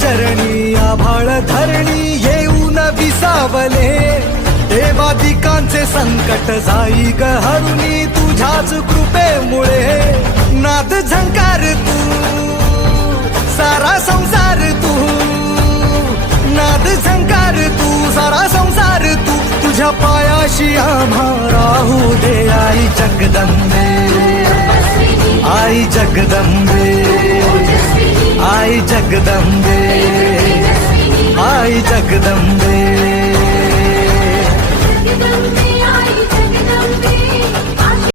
चरणी आभाळ धरणी येऊन विसावले, देवादिकांचे संकट जाई ग हरुनी तुझ्याच कृपेमुळे. नाद झंकार तू सारा संसार तू, नाद झंकार तू सारा संसार तू, तुझ्या पायाशी आम्हा राहू दे आई जगदंबे, आई जगदंबे, आई जगदंबे, आई जगदंबे.